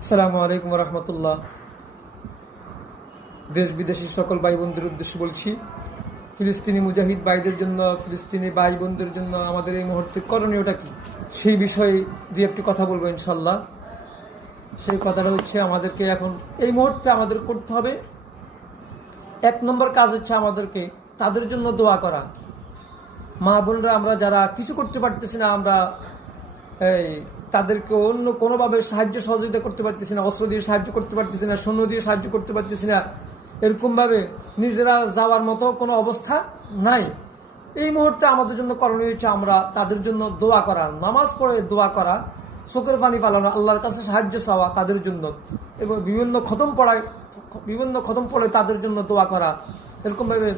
আসসালামু আলাইকুম রহমতুল্লাহ। দেশ বিদেশি সকল ভাই বোনদের উদ্দেশ্যে বলছি, ফিলিস্তিনি মুজাহিদ ভাইদের জন্য, ফিলিস্তিনি ভাই বোনদের জন্য আমাদের এই মুহূর্তে করণীয়টা কি, সেই বিষয়ে দিয়ে একটি কথা বলবো ইনশাল্লাহ। সেই কথাটা হচ্ছে, আমাদেরকে এখন এই মুহূর্তে আমাদের করতে হবে, এক নম্বর কাজ হচ্ছে আমাদেরকে তাদের জন্য দোয়া করা। মা বোনরা আমরা যারা কিছু করতে পারতেছি না, আমরা তাদেরকে অন্য কোনোভাবে সাহায্য সহযোগিতা করতে পারতেছি না, অস্ত্র দিয়ে সাহায্য করতে পারতেছি না, সৈন্য দিয়ে সাহায্য করতে পারতেছি না, এরকমভাবে নিজেরা যাওয়ার মতো কোনো অবস্থা নাই। এই মুহূর্তে আমাদের জন্য করণীয় হচ্ছে আমরা তাদের জন্য দোয়া করা, নামাজ পড়ে দোয়া করা, চোখের পানি পালানো, আল্লাহর কাছে সাহায্য চাওয়া তাদের জন্য, এবং বিভিন্ন খতম পড়ে তাদের জন্য দোয়া করা। এরকমভাবে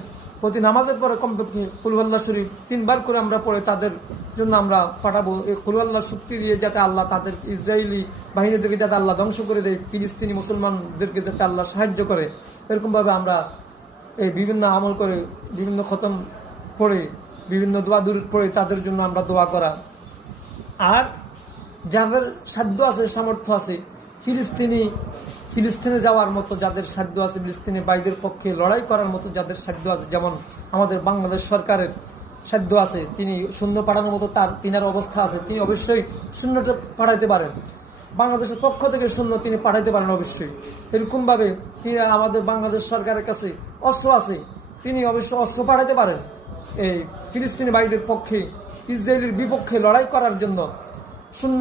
প্রতি নামাজের পরে কমপক্ষে কুল আল্লাহ শরীফ 3 বার করে আমরা পড়ে তাদের জন্য আমরা পাঠাবো। এই কুল আল্লাহর শক্তি দিয়ে যাতে আল্লাহ তাদের ইসরায়েলি বাহিনীদেরকে যাতে আল্লাহ ধ্বংস করে দেয়, ফিলিস্তিনি মুসলমানদেরকে যাতে আল্লাহ সাহায্য করে, এরকমভাবে আমরা এই বিভিন্ন আমল করে, বিভিন্ন খতম পড়ে, বিভিন্ন দোয়া দূর পড়ে তাদের জন্য আমরা দোয়া করা। আর যাদের সাধ্য আছে, সামর্থ্য আছে, ফিলিস্তিনে যাওয়ার মতো যাদের সাধ্য আছে, ফিলিস্তিনি ভাইদের পক্ষে লড়াই করার মতো যাদের সাধ্য আছে, যেমন আমাদের বাংলাদেশ সরকারের সাধ্য আছে, তিনি শূন্য পাঠানোর মতো তিনার অবস্থা আছে, তিনি অবশ্যই শূন্যটা পাঠাইতে পারেন, বাংলাদেশের পক্ষ থেকে শূন্য তিনি পাঠাইতে পারেন অবশ্যই। এরকমভাবে তিনি আমাদের বাংলাদেশ সরকারের কাছে অস্ত্র আছে, তিনি অবশ্যই অস্ত্র পাঠাইতে পারেন এই ফিলিস্তিনি ভাইদের পক্ষে, ইসরায়েলের বিপক্ষে লড়াই করার জন্য শূন্য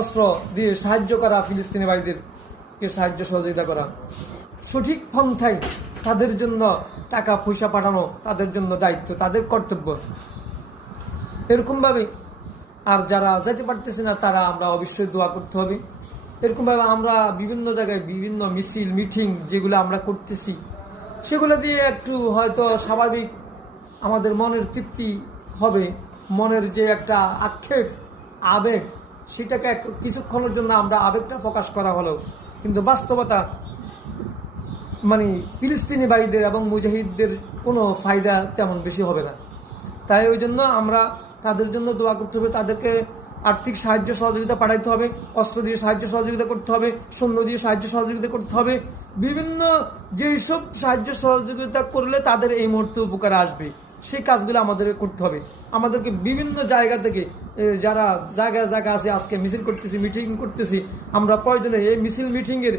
অস্ত্র দিয়ে সাহায্য করা, ফিলিস্তিনি ভাইদেরকে সাহায্য সহযোগিতা করা, সঠিক পন্থায় তাদের জন্য টাকা পয়সা পাঠানো তাদের জন্য দায়িত্ব, তাদের কর্তব্য। এরকমভাবে আর যারা যেতে পারতেছে না তারা আমরা অবশ্যই দোয়া করতে হবে। এরকমভাবে আমরা বিভিন্ন জায়গায় বিভিন্ন মিছিল মিটিং যেগুলো আমরা করতেছি, সেগুলো দিয়ে একটু হয়তো স্বাভাবিক আমাদের মনের তৃপ্তি হবে, মনের যে একটা আক্ষেপ আবেগ, সেটাকে কিছুক্ষণের জন্য আমরা আবেগটা প্রকাশ করা হলো, কিন্তু বাস্তবতা মানে ফিলিস্তিনি ভাইদের এবং মুজাহিদদের কোনো ফায়দা তেমন বেশি হবে না। তাই ওই জন্য আমরা তাদের জন্য দোয়া করতে হবে, তাদেরকে আর্থিক সাহায্য সহযোগিতা পাঠাইতে হবে, অস্ত্র দিয়ে সাহায্য সহযোগিতা করতে হবে, সৈন্য দিয়ে সাহায্য সহযোগিতা করতে হবে। বিভিন্ন যেসব সাহায্য সহযোগিতা করলে তাদের এই মুহূর্তে উপকার আসবে, সেই কাজগুলো আমাদের করতে হবে। আমাদেরকে বিভিন্ন জায়গা থেকে যারা জায়গা আছে, আজকে মিছিল করতেছি, মিটিং করতেছি, আমরা প্রয়োজনে এই মিছিল মিটিংয়ের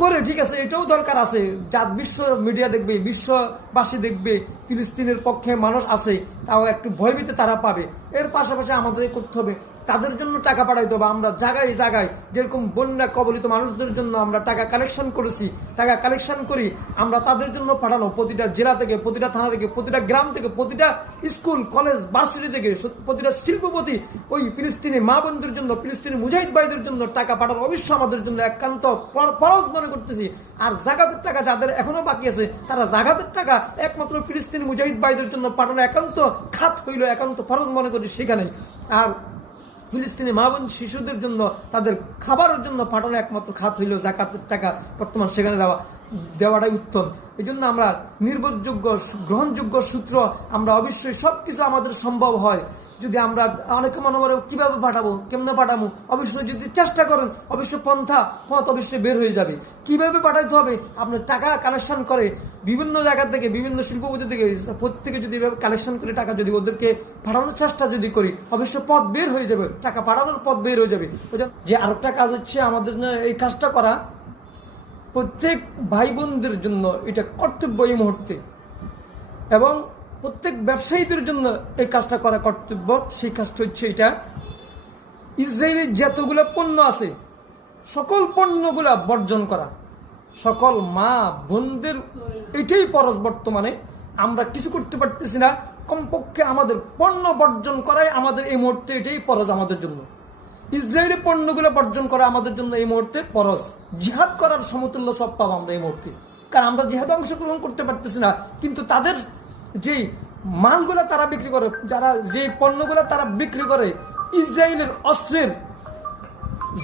করে, ঠিক আছে, এটাও দরকার আছে, যা বিশ্ব মিডিয়া দেখবে, বিশ্ববাসী দেখবে ফিলিস্তিনের পক্ষে মানুষ আছে, তাও একটু ভয়ভীতি তারা পাবে। এর পাশাপাশি আমাদের করতে হবে তাদের জন্য টাকা পাঠাইতে হবে। আমরা জায়গায় জায়গায় যেরকম বন্যা কবলিত মানুষদের জন্য আমরা টাকা কালেকশন করেছি, টাকা কালেকশন করি আমরা তাদের জন্য পাঠানো, প্রতিটা জেলা থেকে, প্রতিটা থানা থেকে, প্রতিটা গ্রাম থেকে, প্রতিটা স্কুল কলেজ ভার্সিটি থেকে, প্রতিটা শিল্পপতি ওই ফিলিস্তিনি মা বোনদের জন্য, ফিলিস্তিনি মুজাহিদ ভাইদের জন্য টাকা পাঠানো অবশ্যই আমাদের জন্য একান্ত ফরজ মনে করতেছি। আর জাকাতের টাকা যাদের এখনো বাকি আছে, তারা জাকাতের টাকা একমাত্র ফিলিস্তিনি মুজাহিদ ভাইদের জন্য পাঠানো একান্ত খাত হইল, একান্ত ফরজ মনে করি সেখানে। আর ফিলিস্তিনি মা বোন শিশুদের জন্য তাদের খাবারের জন্য পাঠানো একমাত্র খাত হইল জাকাতের টাকা, বর্তমান সেখানে দেওয়াটাই উত্তম। এই জন্য আমরা নির্ভরযোগ্য গ্রহণযোগ্য সূত্র আমরা অবশ্যই সবকিছু আমাদের সম্ভব হয় যদি আমরা, অনেকে মনে করে কিভাবে পাঠাবো, কেমনে পাঠাবো, অবশ্যই যদি চেষ্টা করেন অবশ্যই পথ অবশ্যই বের হয়ে যাবে। কিভাবে পাঠাইতে হবে, আপনার টাকা কালেকশন করে বিভিন্ন জায়গা থেকে, বিভিন্ন শিল্পপতি থেকে, প্রত্যেকে যদি এভাবে কালেকশন করে টাকা যদি ওদেরকে পাঠানোর চেষ্টা যদি করি, অবশ্যই পথ বের হয়ে যাবে, টাকা পাঠানোর পথ বের হয়ে যাবে। যে আরেকটা কাজ হচ্ছে আমাদের এই কাজটা করা প্রত্যেক ভাই বোনদের জন্য এটা কর্তব্য এই মুহূর্তে, এবং প্রত্যেক ব্যবসায়ীদের জন্য এই কাজটা করা কর্তব্য। সেই কাজটা হচ্ছে এটা, ইসরায়েলের যতগুলো পণ্য আছে সকল পণ্যগুলা বর্জন করা, সকল মা বোনদের এটাই ফরজ। বর্তমানে আমরা কিছু করতে পারতেছি না, কমপক্ষে আমাদের পণ্য বর্জন করাই আমাদের এই মুহূর্তে এটাই ফরজ আমাদের জন্য। ইসরায়েলি পণ্যগুলো বর্জন করা আমাদের জন্য এই মুহূর্তে ফরজ। জিহাদ করার সমতুল্য সব পাবো আমরা এই মুহূর্তে, কারণ আমরা জিহাদে অংশগ্রহণ করতে পারতেছি না, কিন্তু তাদের যে মালগুলা তারা বিক্রি করে, যারা যে পণ্যগুলা তারা বিক্রি করে, ইসরায়েলের অস্ত্রের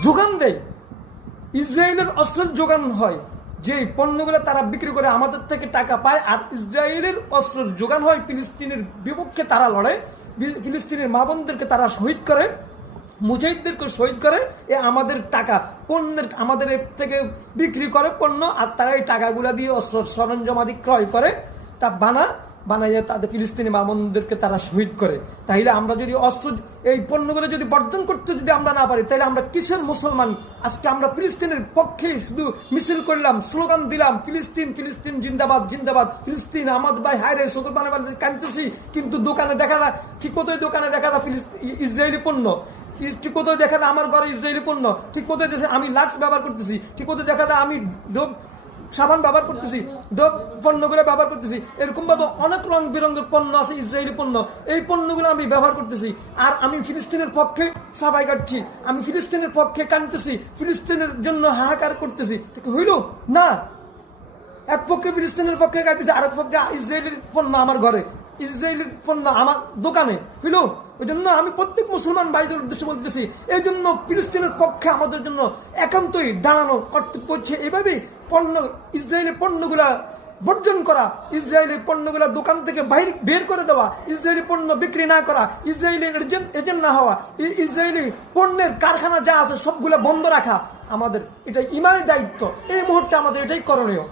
যোগান দেয়, ইসরায়েলের অস্ত্রের যোগান হয়, যে পণ্যগুলো তারা বিক্রি করে আমাদের থেকে টাকা পায়, আর ইসরায়েলের অস্ত্রের যোগান হয় ফিলিস্তিনের বিপক্ষে তারা লড়ে, ফিলিস্তিনের মা বোনদেরকে তারা শহীদ করে, মুজাহিদদেরকে শহীদ করে আমাদের টাকা পণ্যের আমাদের থেকে বিক্রি করে পণ্য, আর তারা এই টাকাগুলা দিয়ে অস্ত্র সরঞ্জামাদি ক্রয় করে, তা বানাইয়া তাদের ফিলিস্তিনি মামুনদেরকে তারা শহীদ করে। তাইলে আমরা যদি অস্ত্র এই পণ্যগুলো যদি বর্জন করতে যদি আমরা না পারি, তাহলে আমরা কিসের মুসলমান? আজকে আমরা ফিলিস্তিনের পক্ষে শুধু মিছিল করলাম, স্লোগান দিলাম, ফিলিস্তিন ফিলিস্তিন জিন্দাবাদ জিন্দাবাদ, ফিলিস্তিন আমার ভাই, হায় রে শুকুর বানাবার কাঁদতেছি, কিন্তু দোকানে দেখা যায় ঠিক মতোই দোকানে দেখা যায় ইসরায়েলি পণ্য, ঠিক মতো দেখা যায় আমার ঘরে ইসরায়েলি পণ্য, ঠিক মতো আমি লাক্স ব্যবহার করতেছি, ঠিক মতো দেখা যায় আমি সাবান ব্যবহার করতেছি, পণ্যগুলো ব্যবহার করতেছি। এরকম ভাবে অনেক রং বেরঙের পণ্য আছে, ইসরায়েলি পণ্য, এই পণ্যগুলো আমি ব্যবহার করতেছি। আর আমি ফিলিস্তিনের পক্ষে সাবাই কাটছি, আমি ফিলিস্তিনের পক্ষে কাঁদতেছি, ফিলিস্তিনের জন্য হাহাকার করতেছি, হইল না? এক পক্ষে ফিলিস্তিনের পক্ষে গাইতেছি, আরেক পক্ষে ইসরায়েলের পণ্য আমার ঘরে, ইসরায়েলের পণ্য আমার দোকানে, হইল? ওই জন্য আমি প্রত্যেক মুসলমান ভাইদের উদ্দেশ্যে বলতেছি, এই জন্য ফিলিস্তিনের পক্ষে আমাদের জন্য একান্তই দাঁড়ানো কর্তব্য হচ্ছে এভাবেই ইসরায়েলের পণ্যগুলা বর্জন করা, ইসরায়েলের পণ্যগুলা দোকান থেকে বের করে দেওয়া, ইসরায়েলি পণ্য বিক্রি না করা, ইসরায়েলের এজেন্ট না হওয়া, ইসরায়েলি পণ্যের কারখানা যা আছে সবগুলা বন্ধ রাখা আমাদের এটা ইমানের দায়িত্ব। এই মুহূর্তে আমাদের এটাই করণীয়।